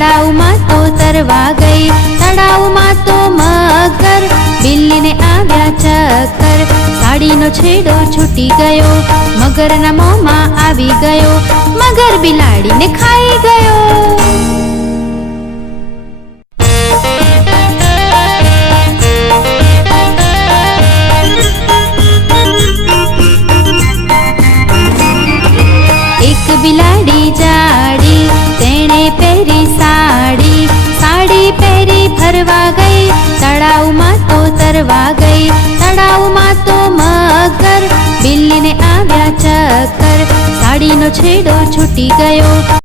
તળાવમાં તો તરવા ગઈ, તળાવમાં તો મગર, બિલ્લીને આવ્યા ચક્કર. સાડીનો છેડો છૂટી ગયો, મગરના મોંમાં આવી ગયો, મગર બિલાડીને ખાઈ ગયો. બિલાડી જાડી, તેણે પહેરી સાડી, સાડી પહેરી ફરવા ગઈ, તળાવમાં તો તરવા ગઈ, તળાવમાં તો મગર, બિલ્લીને આવ્યા ચક્કર. સાડીનો છેડો છૂટી ગયો,